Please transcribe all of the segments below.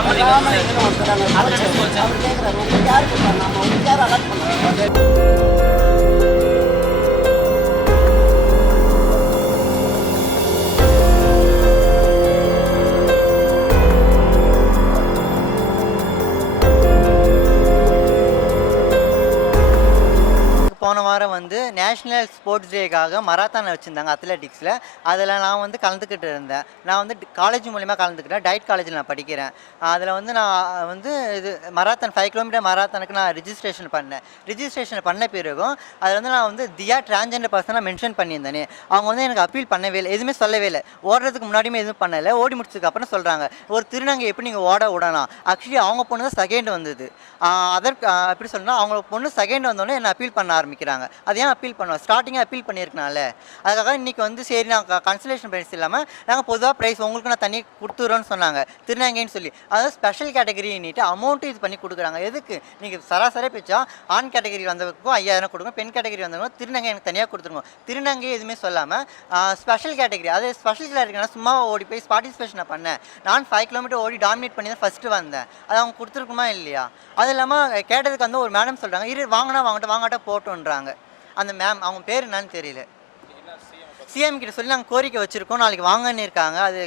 இதில் ஒருத்தர் அவர் கேட்குறாரு உங்களுக்கு யாருக்கு பண்ணாமல் உங்களுக்கு யார் நேஷ்னல் ஸ்போர்ட்ஸ் டேக்காக மராத்தான் வச்சுருந்தாங்க அத்லெட்டிக்ஸில். அதில் நான் வந்து கலந்துக்கிட்டு இருந்தேன். நான் வந்து காலேஜ் மூலிமா கலந்துக்கிட்டேன். டயட் காலேஜில் நான் படிக்கிறேன். அதில் வந்து நான் வந்து இது மராத்தான் ஃபைவ் கிலோமீட்டர் மராத்தானுக்கு நான் ரிஜிஸ்ட்ரேஷன் பண்ணேன். ரிஜிஸ்ட்ரேஷன் பண்ண பிறகும் அதில் வந்து நான் வந்து தியா டிரான்ஜெண்டர் பர்சனாக மென்ஷன் பண்ணியிருந்தேனே. அவங்க வந்து எனக்கு அப்பீல் பண்ணவே இல்லை. எதுவுமே சொல்லவே இல்லை. ஓடுறதுக்கு முன்னாடியுமே எதுவும் பண்ணலை. ஓடி முடிச்சதுக்கு அப்புறம் சொல்கிறாங்க ஒரு திருநங்கை எப்படி நீங்கள் ஓட விடலாம்? ஆக்சுவலி அவங்க பொண்ணு தான் செகண்ட் வந்தது. அதற்கு எப்படி சொன்னால் அவங்க பொண்ணு செகண்ட் வந்தோடனே என்ன அப்பீல் பண்ண ஆரம்பிக்கிறாங்க. அது ஏன் அப்பீல் பண்ணுவோம் ஸ்டார்டிங்காக அப்பீல் பண்ணியிருக்கனால அதுக்காக இன்றைக்கி வந்து சரி நாங்கள் கன்சலேஷன் ப்ரைஸ் இல்லாமல் நாங்கள் பொதுவாக ப்ரைஸ் உங்களுக்கு நான் தனியாக கொடுத்துறோன்னு சொன்னாங்க. திருநங்கைன்னு சொல்லி. அதாவது ஸ்பெஷல் கேட்டகரின்னுட்டு அமௌண்ட்டு இது பண்ணி கொடுக்குறாங்க. எதுக்கு? நீங்கள் சராசரி பிச்சா ஆண் கேட்டகரி வந்தவருக்கும் ஐயாயிரம் கொடுங்க பெண் கேட்டகரி வந்தவங்க திருநங்கை எனக்கு தனியாக கொடுத்துருங்க. திருநங்கை எதுவுமே சொல்லாமல் ஸ்பெஷல் கேட்டகரி அது ஸ்பெஷல் கேட்டகரினா சும்மா ஓடி போய் பார்ட்டிசிபேஷன் பண்ணேன். நான் ஃபைவ் கிலோமீட்டர் ஓடி டாமினேட் பண்ணி தான் ஃபஸ்ட்டு வந்தேன். அது அவங்க கொடுத்துருக்குமா இல்லையா? அது இல்லாமல் கேட்டதுக்கு வந்து ஒரு மேடம் சொல்கிறாங்க இரு வாங்கினா வாங்கட்டும் வாங்காட்ட போட்டோன்றாங்க. அந்த மேம் அவங்க பேர் என்னன்னு தெரியல. சிஎம் கிட்ட சொல்லி நாங்கள் கோரிக்கை வச்சுருக்கோம். நாளைக்கு வாங்கன்னு இருக்காங்க. அது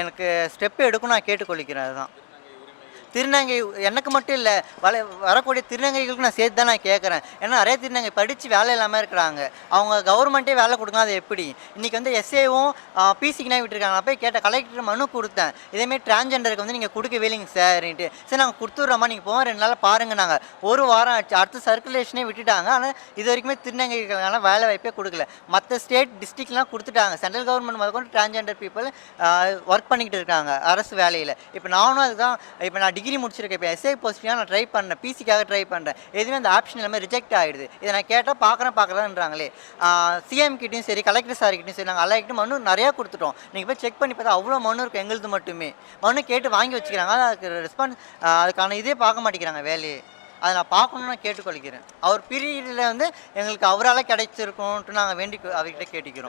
எனக்கு ஸ்டெப் எடுக்கும் நான் கேட்டுக்கொள்கிறேன் அதுதான். திருநங்கை எனக்கு மட்டும் இல்லை வள வரக்கூடிய திருநங்கைகளுக்கு நான் சேர்த்து தான் நான் கேட்குறேன் ஏன்னா நிறைய திருநங்கை படித்து வேலை இல்லாமல் இருக்கிறாங்க. அவங்க கவர்மெண்ட்டே வேலை கொடுங்க அது எப்படி? இன்றைக்கி வந்து எஸ்ஏவும் பிசிக்குனா விட்டுருக்காங்க. நான் போய் கேட்ட கலெக்டர் மனு கொடுத்தேன். இதேமாரி டிரான்ஜெண்டருக்கு வந்து நீங்கள் கொடுக்க வேலைங்க சார்ன்ட்டு சரி நாங்கள் கொடுத்துட்றோம்மா நீங்கள் போவோம் ரெண்டு நாள் பாருங்க நாங்கள் ஒரு வாரம் ஆச்சு அடுத்த சர்க்குலேஷனே விட்டுட்டாங்க. ஆனால் இது வரைக்குமே திருநங்கைகளுக்கான வேலை வாய்ப்பே கொடுக்கல. மற்ற ஸ்டேட் டிஸ்ட்ரிக்ட்லாம் கொடுத்துட்டாங்க. சென்ட்ரல் கவர்மெண்ட் முதற்கொண்டு டிரான்ஜெண்டர் பீப்புள் ஒர்க் பண்ணிக்கிட்டு இருக்காங்க அரசு வேலையில். இப்போ நானும் அதுதான் இப்போ நான் டிகிரி முடிச்சிருக்கேன். இப்போ எஸ்ஐ போஸ்டிங்காக நான் ட்ரை பண்ணேன் பிசிக்காக ட்ரை பண்ணுறேன் எதுவுமே அந்த ஆப்ஷன் எல்லாமே ரிஜெக்ட் ஆகிடுது இதை நான் கேட்டால் பார்க்குறேன் பார்க்குறேன்றாங்களே. சிஎம் கிட்டையும் சரி கலெக்டர் சார் கிட்டையும் சரி நாங்கள் எல்லாருக்கிட்டும் மனு நிறையா கொடுத்துட்டோம். நீங்கள் போய் செக் பண்ணி பார்த்தா அவ்வளோ மனு இருக்கும் எங்களுது மட்டுமே. மனு கேட்டு வாங்கி வச்சுக்கிறாங்க. அதுக்கு ரெஸ்பான்ஸ் அதுக்கான இதே பார்க்க மாட்டேங்கிறாங்க வேலையை. அதை நான் பார்க்கணுன்னு நான் கேட்டுக்கொள்கிறேன். அவர் பீரியடில் வந்து எங்களுக்கு அவரால் கிடைச்சிருக்கோன்ட்டு நாங்கள் வேண்டி அவர்கிட்ட கேட்டுக்கிறோம்.